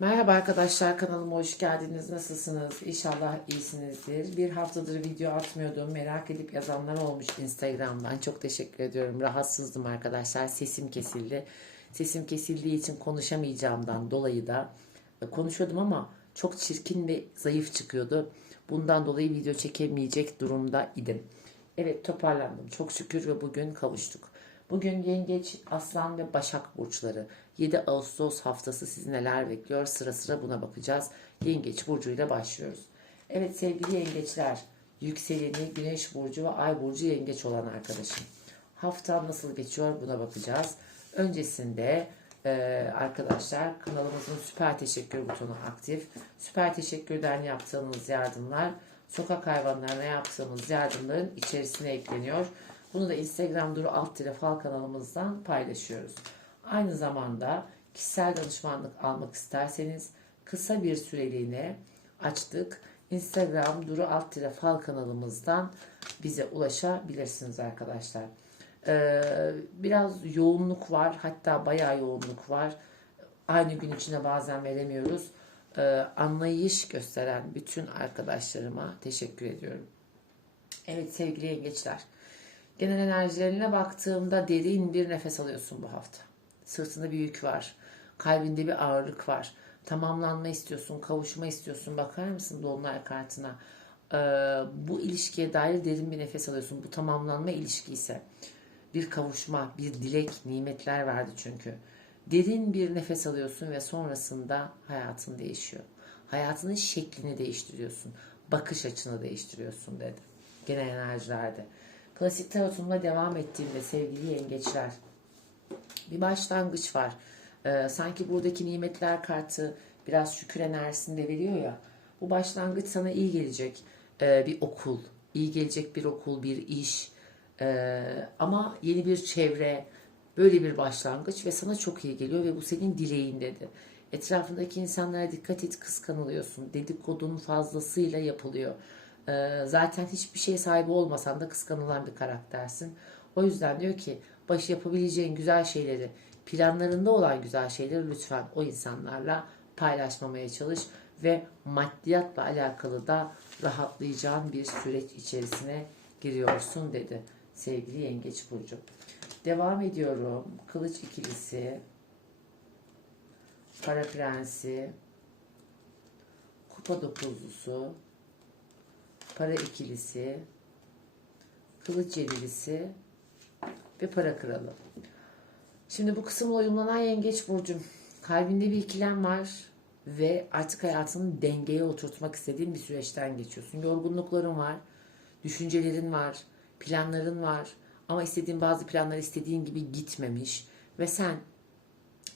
Merhaba arkadaşlar kanalıma hoş geldiniz. Nasılsınız? İnşallah iyisinizdir. Bir haftadır video atmıyordum. Merak edip yazanlar olmuş Instagram'dan. Çok teşekkür ediyorum. Rahatsızdım arkadaşlar. Sesim kesildi. Sesim kesildiği için konuşamayacağımdan dolayı da e, konuşuyordum ama çok çirkin ve zayıf çıkıyordu. Bundan dolayı video çekemeyecek durumda idim. Evet toparlandım. Çok şükür ve bugün kavuştuk. Bugün Yengeç, Aslan ve Başak burçları. 7 Ağustos haftası sizi neler bekliyor? Sıra sıra buna bakacağız. Yengeç burcuyla başlıyoruz. Evet sevgili yengeçler, yükseleni Güneş burcu ve Ay burcu yengeç olan arkadaşım. Hafta nasıl geçiyor buna bakacağız. Öncesinde e, arkadaşlar kanalımızın süper teşekkür butonu aktif. Süper teşekkürden yaptığımız yardımlar sokak hayvanlarına yaptığımız yardımların içerisine ekleniyor. Bunu da Instagram Duru alt fal kanalımızdan paylaşıyoruz. Aynı zamanda kişisel danışmanlık almak isterseniz kısa bir süreliğine açtık. Instagram Duru alt fal kanalımızdan bize ulaşabilirsiniz arkadaşlar. Ee, biraz yoğunluk var hatta bayağı yoğunluk var. Aynı gün içinde bazen veremiyoruz. Ee, anlayış gösteren bütün arkadaşlarıma teşekkür ediyorum. Evet sevgili yengeçler. Genel enerjilerine baktığımda derin bir nefes alıyorsun bu hafta. Sırtında bir yük var. Kalbinde bir ağırlık var. Tamamlanma istiyorsun, kavuşma istiyorsun. Bakar mısın Dolunay kartına? Ee, bu ilişkiye dair derin bir nefes alıyorsun. Bu tamamlanma ilişki ise bir kavuşma, bir dilek, nimetler verdi çünkü. Derin bir nefes alıyorsun ve sonrasında hayatın değişiyor. Hayatının şeklini değiştiriyorsun. Bakış açını değiştiriyorsun dedi. Genel enerjilerde. Klasik tarotumla devam ettiğimde sevgili yengeçler bir başlangıç var. Ee, sanki buradaki nimetler kartı biraz şükür enerjisini de veriyor ya. Bu başlangıç sana iyi gelecek. Ee, bir okul, iyi gelecek bir okul, bir iş. Ee, ama yeni bir çevre, böyle bir başlangıç ve sana çok iyi geliyor ve bu senin dileğin dedi. Etrafındaki insanlara dikkat et kıskanılıyorsun. Dedikodun fazlasıyla yapılıyor. Ee, zaten hiçbir şey sahibi olmasan da kıskanılan bir karaktersin. O yüzden diyor ki başı yapabileceğin güzel şeyleri, planlarında olan güzel şeyleri lütfen o insanlarla paylaşmamaya çalış ve maddiyatla alakalı da rahatlayacağın bir süreç içerisine giriyorsun dedi sevgili Yengeç Burcu. Devam ediyorum. Kılıç ikilisi, Para Prensi, Kupa dokuzlusu, Para ikilisi, Kılıç yedilisi ve Para kralı. Şimdi bu kısımla uyumlanan Yengeç Burcu'm. Kalbinde bir ikilem var ve artık hayatını dengeye oturtmak istediğin bir süreçten geçiyorsun. Yorgunlukların var, düşüncelerin var, planların var ama istediğin bazı planlar istediğin gibi gitmemiş ve sen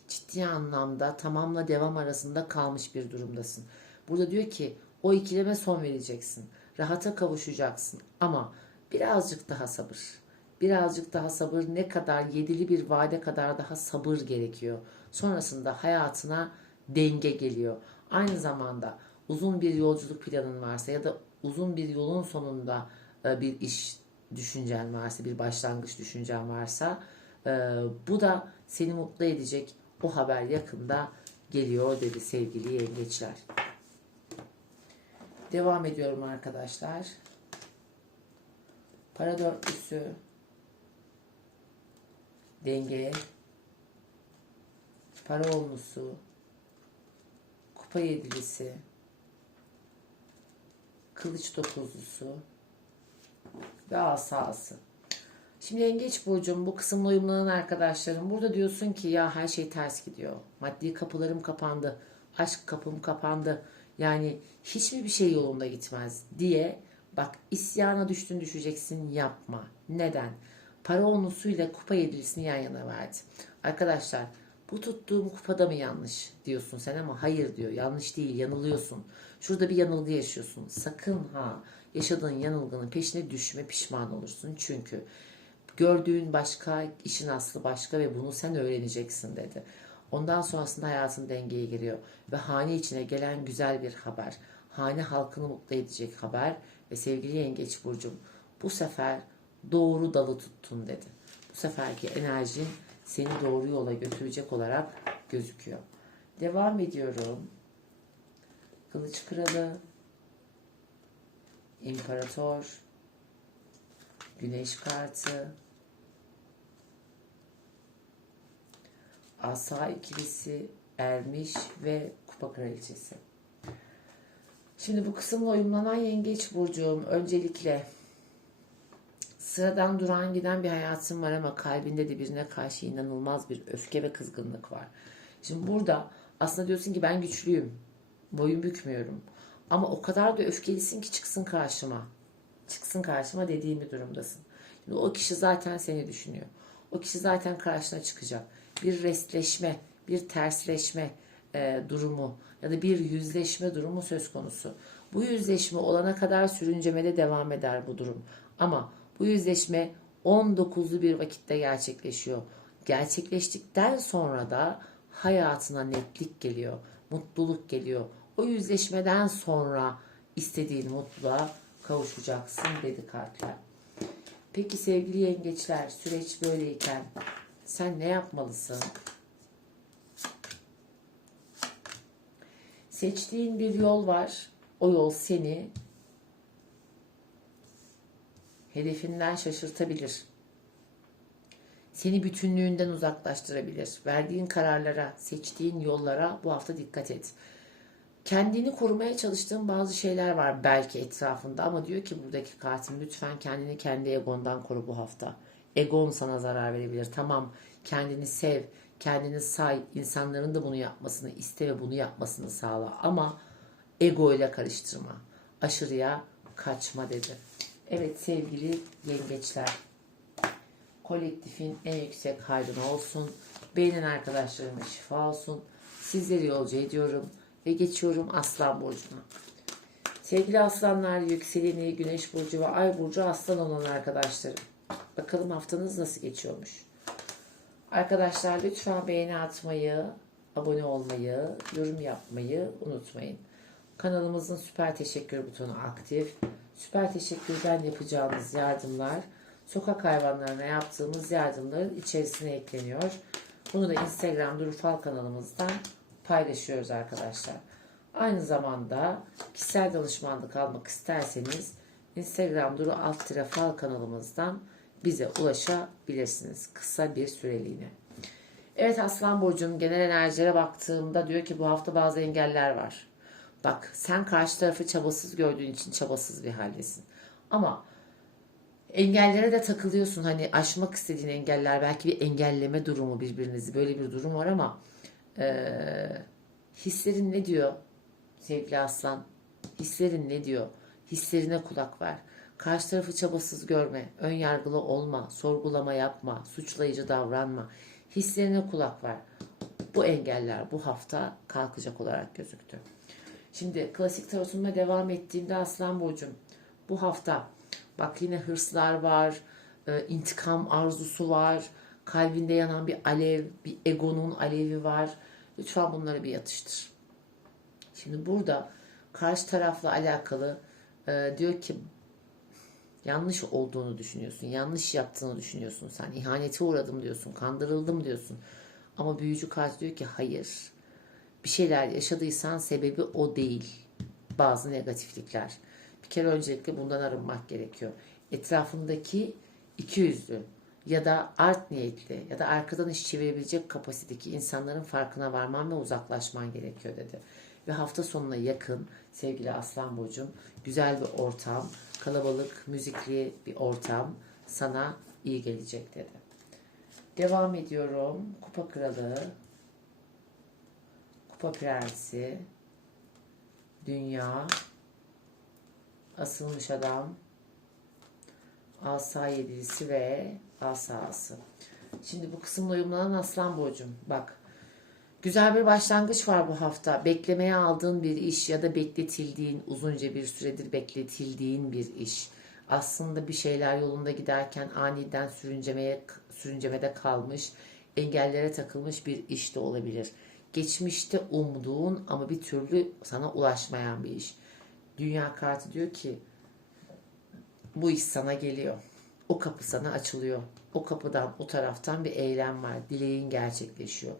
ciddi anlamda tamamla devam arasında kalmış bir durumdasın. Burada diyor ki o ikileme son vereceksin. Rahata kavuşacaksın ama birazcık daha sabır. Birazcık daha sabır ne kadar yedili bir vade kadar daha sabır gerekiyor. Sonrasında hayatına denge geliyor. Aynı zamanda uzun bir yolculuk planın varsa ya da uzun bir yolun sonunda e, bir iş düşüncen varsa, bir başlangıç düşüncen varsa e, bu da seni mutlu edecek o haber yakında geliyor dedi sevgili yengeçler. Devam ediyorum arkadaşlar. Para dörtlüsü denge para olmusu kupa yedilisi kılıç dokuzlusu ve asası. Şimdi yengeç burcum bu kısımla uyumlanan arkadaşlarım burada diyorsun ki ya her şey ters gidiyor. Maddi kapılarım kapandı. Aşk kapım kapandı. Yani hiçbir bir şey yolunda gitmez diye bak isyana düştün düşeceksin yapma. Neden? Para onlusuyla kupa yedilisini yan yana verdi. Arkadaşlar bu tuttuğum kupada mı yanlış diyorsun sen ama hayır diyor. Yanlış değil yanılıyorsun. Şurada bir yanılgı yaşıyorsun. Sakın ha yaşadığın yanılgının peşine düşme pişman olursun. Çünkü gördüğün başka, işin aslı başka ve bunu sen öğreneceksin dedi. Ondan sonrasında hayatın dengeye giriyor ve hane içine gelen güzel bir haber. Hane halkını mutlu edecek haber ve sevgili Yengeç Burcu'm bu sefer doğru dalı tuttun dedi. Bu seferki enerjin seni doğru yola götürecek olarak gözüküyor. Devam ediyorum. Kılıç kralı, imparator, güneş kartı, asa ikilisi, ermiş ve kupa kraliçesi. Şimdi bu kısımla uyumlanan yengeç burcum öncelikle sıradan duran giden bir hayatın var ama kalbinde de birine karşı inanılmaz bir öfke ve kızgınlık var. Şimdi burada aslında diyorsun ki ben güçlüyüm. Boyun bükmüyorum. Ama o kadar da öfkelisin ki çıksın karşıma. Çıksın karşıma dediğim bir durumdasın. Şimdi o kişi zaten seni düşünüyor. O kişi zaten karşına çıkacak. Bir restleşme, bir tersleşme e, durumu ya da bir yüzleşme durumu söz konusu. Bu yüzleşme olana kadar sürüncemede devam eder bu durum. Ama bu yüzleşme 19'lu bir vakitte gerçekleşiyor. Gerçekleştikten sonra da hayatına netlik geliyor, mutluluk geliyor. O yüzleşmeden sonra istediğin mutluluğa kavuşacaksın dedi kartlar. Peki sevgili yengeçler süreç böyleyken sen ne yapmalısın? Seçtiğin bir yol var. O yol seni hedefinden şaşırtabilir. Seni bütünlüğünden uzaklaştırabilir. Verdiğin kararlara, seçtiğin yollara bu hafta dikkat et. Kendini korumaya çalıştığın bazı şeyler var belki etrafında ama diyor ki buradaki kartım lütfen kendini kendi egondan koru bu hafta. Egon sana zarar verebilir. Tamam kendini sev, kendini say, insanların da bunu yapmasını iste ve bunu yapmasını sağla ama ego ile karıştırma. Aşırıya kaçma dedi. Evet sevgili yengeçler. Kolektifin en yüksek hayrına olsun. Beğenen arkadaşlarıma şifa olsun. Sizleri yolcu ediyorum ve geçiyorum Aslan Burcu'na. Sevgili aslanlar, yükseleni, güneş burcu ve ay burcu aslan olan arkadaşlarım. Bakalım haftanız nasıl geçiyormuş. Arkadaşlar lütfen beğeni atmayı, abone olmayı, yorum yapmayı unutmayın. Kanalımızın süper teşekkür butonu aktif. Süper teşekkürden yapacağımız yardımlar sokak hayvanlarına yaptığımız yardımların içerisine ekleniyor. Bunu da Instagram Durufal kanalımızdan paylaşıyoruz arkadaşlar. Aynı zamanda kişisel danışmanlık almak isterseniz Instagram Duru alt fal kanalımızdan bize ulaşabilirsiniz kısa bir süreliğine. Evet Aslan Burcu'nun genel enerjilere baktığımda diyor ki bu hafta bazı engeller var. Bak sen karşı tarafı çabasız gördüğün için çabasız bir haldesin. Ama engellere de takılıyorsun. Hani aşmak istediğin engeller belki bir engelleme durumu birbirinizi. Böyle bir durum var ama e, hislerin ne diyor sevgili aslan? Hislerin ne diyor? Hislerine kulak ver. Karşı tarafı çabasız görme, ön yargılı olma, sorgulama yapma, suçlayıcı davranma. Hislerine kulak ver. Bu engeller bu hafta kalkacak olarak gözüktü. Şimdi klasik tarotuma devam ettiğimde Aslan Burcu'm bu hafta bak yine hırslar var, e, intikam arzusu var, kalbinde yanan bir alev, bir egonun alevi var. Lütfen bunları bir yatıştır. Şimdi burada karşı tarafla alakalı e, diyor ki yanlış olduğunu düşünüyorsun, yanlış yaptığını düşünüyorsun sen, ihanete uğradım diyorsun, kandırıldım diyorsun. Ama büyücü kart diyor ki hayır, bir şeyler yaşadıysan sebebi o değil. Bazı negatiflikler. Bir kere öncelikle bundan arınmak gerekiyor. Etrafındaki iki yüzlü ya da art niyetli ya da arkadan iş çevirebilecek kapasitedeki insanların farkına varman ve uzaklaşman gerekiyor dedi. Ve hafta sonuna yakın sevgili Aslan Burcu'm güzel bir ortam, kalabalık, müzikli bir ortam sana iyi gelecek dedi. Devam ediyorum. Kupa Kralı, Kupa Prensi, Dünya, Asılmış Adam, Asa Yedilisi ve Asası. Şimdi bu kısımla uyumlanan Aslan Burcu'm. Bak Güzel bir başlangıç var bu hafta. Beklemeye aldığın bir iş ya da bekletildiğin, uzunca bir süredir bekletildiğin bir iş. Aslında bir şeyler yolunda giderken aniden sürüncemeye sürüncemede kalmış, engellere takılmış bir iş de olabilir geçmişte umduğun ama bir türlü sana ulaşmayan bir iş. Dünya kartı diyor ki bu iş sana geliyor. O kapı sana açılıyor. O kapıdan o taraftan bir eylem var. Dileğin gerçekleşiyor.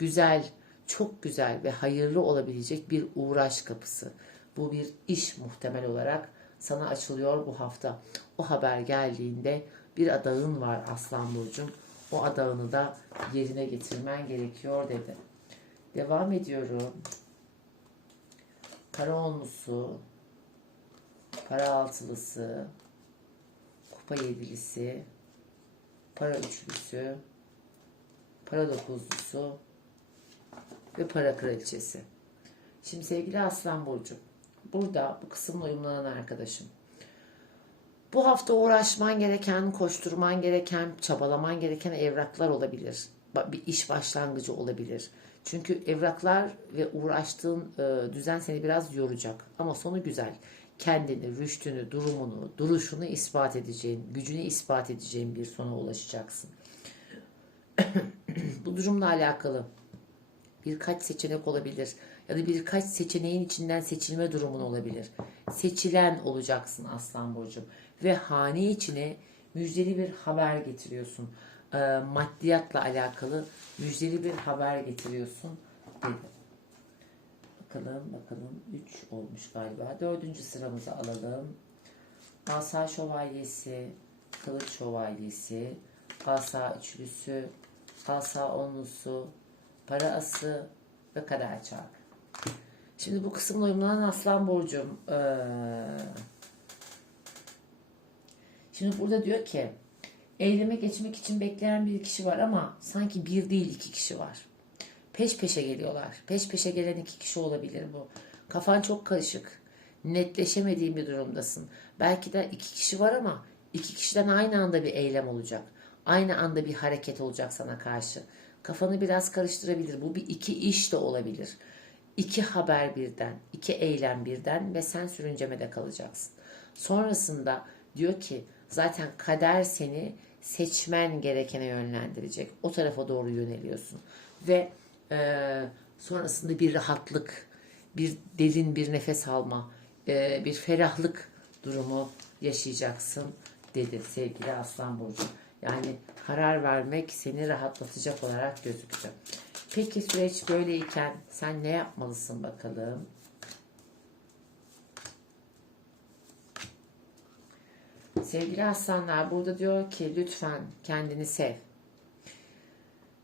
Güzel, çok güzel ve hayırlı olabilecek bir uğraş kapısı. Bu bir iş muhtemel olarak sana açılıyor bu hafta. O haber geldiğinde bir adağın var Aslan Burcu'm. O adağını da yerine getirmen gerekiyor dedi. Devam ediyorum. Para onlusu, para altılısı, kupa yedilisi, para üçlüsü, para dokuzlusu ve para kraliçesi. Şimdi sevgili Aslan Burcu, burada bu kısımla uyumlanan arkadaşım. Bu hafta uğraşman gereken, koşturman gereken, çabalaman gereken evraklar olabilir. Bir iş başlangıcı olabilir. Çünkü evraklar ve uğraştığın e, düzen seni biraz yoracak. Ama sonu güzel. Kendini, rüştünü, durumunu, duruşunu ispat edeceğin, gücünü ispat edeceğin bir sona ulaşacaksın. Bu durumla alakalı birkaç seçenek olabilir ya da birkaç seçeneğin içinden seçilme durumun olabilir. Seçilen olacaksın Aslan Burcu ve hane içine müjdeli bir haber getiriyorsun. Ee, maddiyatla alakalı müjdeli bir haber getiriyorsun dedi. Bakalım bakalım 3 olmuş galiba. Dördüncü sıramızı alalım. Asa şövalyesi, kılıç şövalyesi, asa üçlüsü, asa onlusu, para ası ve kader çarkı. Şimdi bu kısımla uyumlanan Aslan Burcu'm. Ee, şimdi burada diyor ki eyleme geçmek için bekleyen bir kişi var ama sanki bir değil iki kişi var. Peş peşe geliyorlar. Peş peşe gelen iki kişi olabilir bu. Kafan çok karışık. Netleşemediğin bir durumdasın. Belki de iki kişi var ama iki kişiden aynı anda bir eylem olacak. Aynı anda bir hareket olacak sana karşı. Kafanı biraz karıştırabilir. Bu bir iki iş de olabilir. İki haber birden, iki eylem birden ve sen sürüncemede kalacaksın. Sonrasında diyor ki zaten kader seni seçmen gerekene yönlendirecek. O tarafa doğru yöneliyorsun. Ve e, sonrasında bir rahatlık, bir derin bir nefes alma, e, bir ferahlık durumu yaşayacaksın dedi sevgili Aslan Burcu. Yani karar vermek seni rahatlatacak olarak gözüktü. Peki süreç böyleyken sen ne yapmalısın bakalım? Sevgili aslanlar burada diyor ki lütfen kendini sev.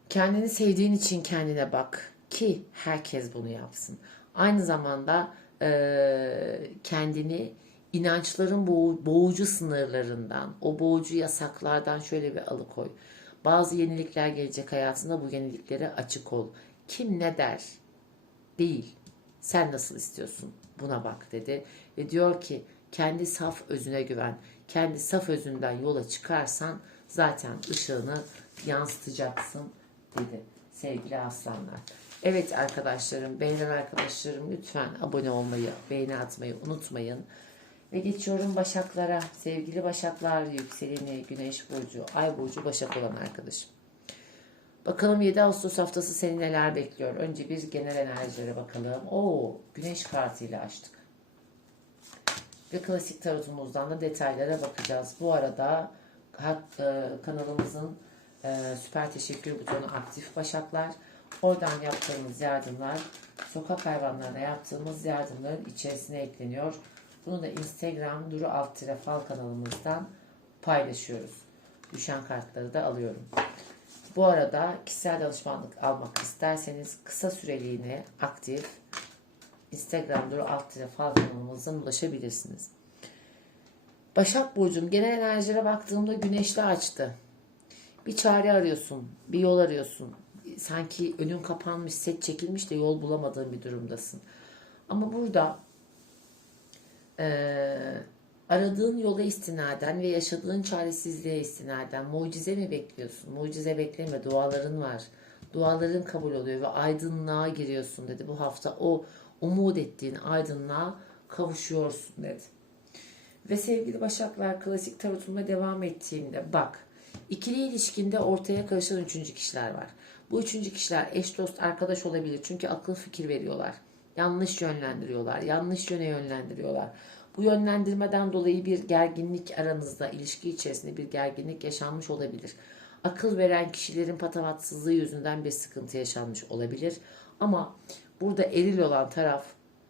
Kendini sevdiğin için kendine bak ki herkes bunu yapsın. Aynı zamanda e, kendini inançların boğu- boğucu sınırlarından, o boğucu yasaklardan şöyle bir alıkoy. Bazı yenilikler gelecek hayatında bu yeniliklere açık ol. Kim ne der? Değil. Sen nasıl istiyorsun? Buna bak dedi. Ve diyor ki kendi saf özüne güven. Kendi saf özünden yola çıkarsan zaten ışığını yansıtacaksın dedi sevgili aslanlar. Evet arkadaşlarım, beğenen arkadaşlarım lütfen abone olmayı, beğeni atmayı unutmayın. Ve geçiyorum Başaklara. Sevgili Başaklar, yükseleni, Güneş Burcu, Ay Burcu Başak olan arkadaşım. Bakalım 7 Ağustos haftası seni neler bekliyor? Önce bir genel enerjilere bakalım. Oo, Güneş kartıyla açtık. Ve klasik tarotumuzdan da detaylara bakacağız. Bu arada e, kanalımızın e, süper teşekkür butonu aktif Başaklar. Oradan yaptığımız yardımlar sokak hayvanlarına yaptığımız yardımların içerisine ekleniyor. Bunu da Instagram Duru Alt Tire Fal kanalımızdan paylaşıyoruz. Düşen kartları da alıyorum. Bu arada kişisel danışmanlık almak isterseniz kısa süreliğine aktif Instagram Duru Alt Tire Fal kanalımızdan ulaşabilirsiniz. Başak Burcu'm genel enerjilere baktığımda güneşli açtı. Bir çare arıyorsun, bir yol arıyorsun. Sanki önün kapanmış, set çekilmiş de yol bulamadığın bir durumdasın. Ama burada eee, aradığın yola istinaden ve yaşadığın çaresizliğe istinaden mucize mi bekliyorsun? Mucize bekleme, duaların var. Duaların kabul oluyor ve aydınlığa giriyorsun dedi. Bu hafta o umut ettiğin aydınlığa kavuşuyorsun dedi. Ve sevgili Başaklar klasik tarotuma devam ettiğimde bak ikili ilişkinde ortaya karışan üçüncü kişiler var. Bu üçüncü kişiler eş dost arkadaş olabilir çünkü akıl fikir veriyorlar. Yanlış yönlendiriyorlar, yanlış yöne yönlendiriyorlar. Bu yönlendirmeden dolayı bir gerginlik aranızda, ilişki içerisinde bir gerginlik yaşanmış olabilir. Akıl veren kişilerin patavatsızlığı yüzünden bir sıkıntı yaşanmış olabilir. Ama burada eril olan taraf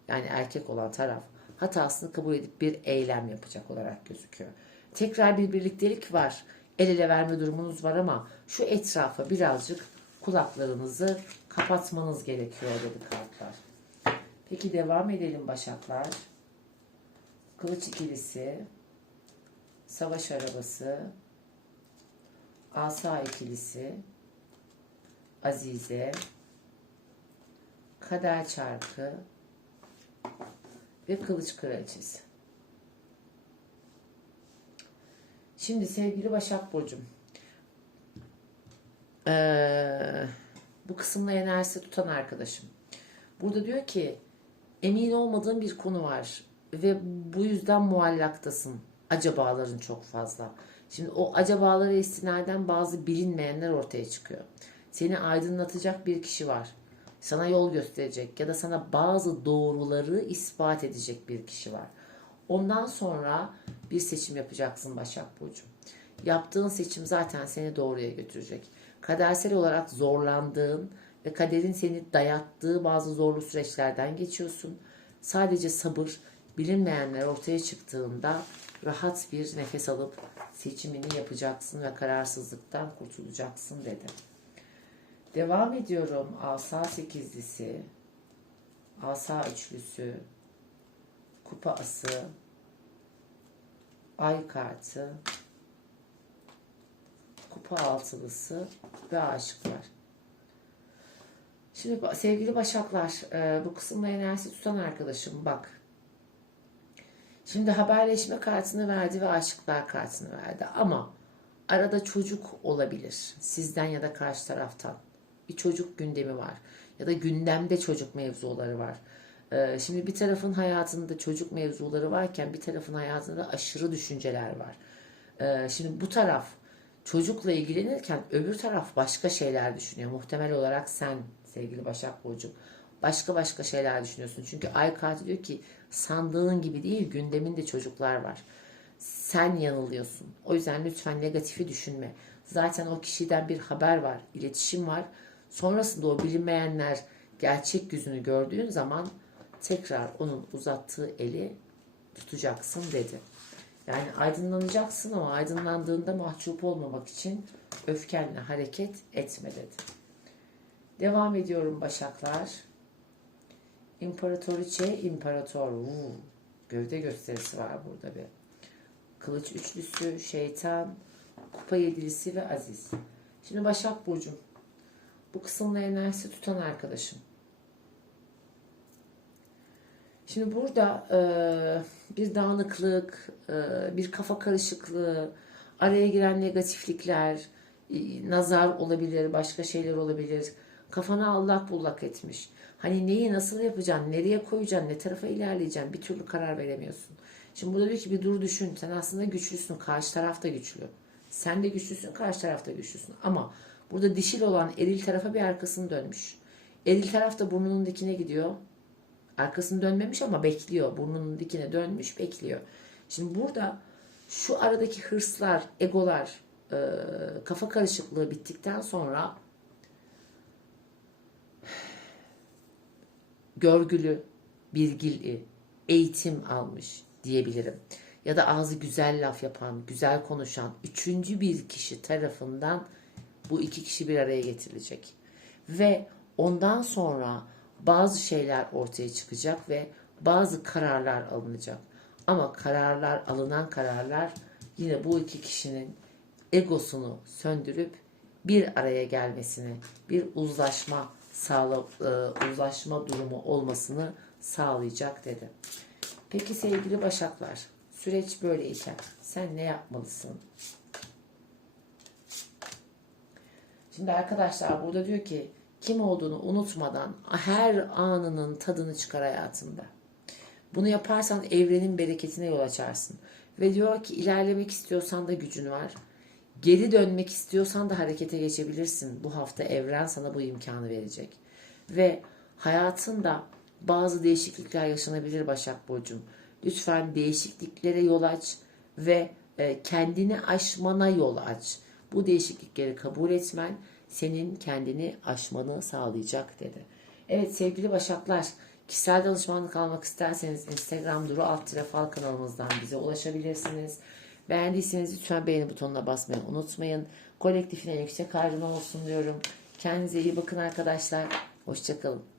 yani erkek olan taraf hatasını kabul edip bir eylem yapacak olarak gözüküyor. Tekrar bir birliktelik var. El ele verme durumunuz var ama şu etrafa birazcık kulaklarınızı kapatmanız gerekiyor dedi kartlar. Peki devam edelim başaklar. Kılıç ikilisi, savaş arabası, asa ikilisi, azize, kader çarkı ve kılıç kraliçesi. Şimdi sevgili Başak Burcu'm. Ee, bu kısımla enerjisi tutan arkadaşım. Burada diyor ki emin olmadığın bir konu var ve bu yüzden muallaktasın. Acabaların çok fazla. Şimdi o acabalara istinaden bazı bilinmeyenler ortaya çıkıyor. Seni aydınlatacak bir kişi var. Sana yol gösterecek ya da sana bazı doğruları ispat edecek bir kişi var. Ondan sonra bir seçim yapacaksın Başak Burcu. Yaptığın seçim zaten seni doğruya götürecek. Kadersel olarak zorlandığın ve kaderin seni dayattığı bazı zorlu süreçlerden geçiyorsun. Sadece sabır, bilinmeyenler ortaya çıktığında rahat bir nefes alıp seçimini yapacaksın ve kararsızlıktan kurtulacaksın dedi. Devam ediyorum. Asa sekizlisi, asa üçlüsü, kupa ası, ay kartı, kupa altılısı ve aşıklar. Şimdi sevgili başaklar e, bu kısımda enerjisi tutan arkadaşım bak. Şimdi haberleşme kartını verdi ve aşıklar kartını verdi ama arada çocuk olabilir sizden ya da karşı taraftan. Bir çocuk gündemi var ya da gündemde çocuk mevzuları var. Ee, Şimdi bir tarafın hayatında çocuk mevzuları varken bir tarafın hayatında aşırı düşünceler var. Ee, Şimdi bu taraf çocukla ilgilenirken öbür taraf başka şeyler düşünüyor. Muhtemel olarak sen sevgili Başak Burcu başka başka şeyler düşünüyorsun. Çünkü ay kartı diyor ki sandığın gibi değil gündeminde çocuklar var. Sen yanılıyorsun. O yüzden lütfen negatifi düşünme. Zaten o kişiden bir haber var, iletişim var. Sonrasında o bilinmeyenler gerçek yüzünü gördüğün zaman tekrar onun uzattığı eli tutacaksın dedi. Yani aydınlanacaksın ama aydınlandığında mahcup olmamak için öfkenle hareket etme dedi. Devam ediyorum Başaklar. İmparatoriçe, imparator. Uu, gövde gösterisi var burada bir. Kılıç üçlüsü, şeytan, kupa yedilisi ve aziz. Şimdi Başak Burcu'm. Bu kısımla enerjisi tutan arkadaşım. Şimdi burada e, bir dağınıklık, e, bir kafa karışıklığı, araya giren negatiflikler, e, nazar olabilir, başka şeyler olabilir. Kafana allak bullak etmiş. Hani neyi nasıl yapacaksın, nereye koyacaksın, ne tarafa ilerleyeceksin bir türlü karar veremiyorsun. Şimdi burada diyor ki bir dur düşün. Sen aslında güçlüsün, karşı taraf da güçlü. Sen de güçlüsün, karşı taraf da güçlüsün. Ama burada dişil olan eril tarafa bir arkasını dönmüş. Eril taraf da burnunun dikine gidiyor. Arkasını dönmemiş ama bekliyor. Burnunun dikine dönmüş bekliyor. Şimdi burada şu aradaki hırslar, egolar, e, kafa karışıklığı bittikten sonra görgülü, bilgili, eğitim almış diyebilirim. Ya da ağzı güzel laf yapan, güzel konuşan üçüncü bir kişi tarafından bu iki kişi bir araya getirilecek. Ve ondan sonra bazı şeyler ortaya çıkacak ve bazı kararlar alınacak. Ama kararlar, alınan kararlar yine bu iki kişinin egosunu söndürüp bir araya gelmesini, bir uzlaşma sağla, e, uzlaşma durumu olmasını sağlayacak dedi. Peki sevgili Başaklar, süreç böyleyken sen ne yapmalısın? Şimdi arkadaşlar burada diyor ki kim olduğunu unutmadan her anının tadını çıkar hayatında. Bunu yaparsan evrenin bereketine yol açarsın. Ve diyor ki ilerlemek istiyorsan da gücün var. Geri dönmek istiyorsan da harekete geçebilirsin. Bu hafta evren sana bu imkanı verecek. Ve hayatında bazı değişiklikler yaşanabilir Başak Burcu'm. Lütfen değişikliklere yol aç ve e, kendini aşmana yol aç. Bu değişiklikleri kabul etmen senin kendini aşmanı sağlayacak dedi. Evet sevgili Başaklar, kişisel danışmanlık almak isterseniz Instagram Duru alt tire fal kanalımızdan bize ulaşabilirsiniz. Beğendiyseniz lütfen beğeni butonuna basmayı unutmayın. Kolektifine yüksek ayrımı olsun diyorum. Kendinize iyi bakın arkadaşlar. Hoşçakalın.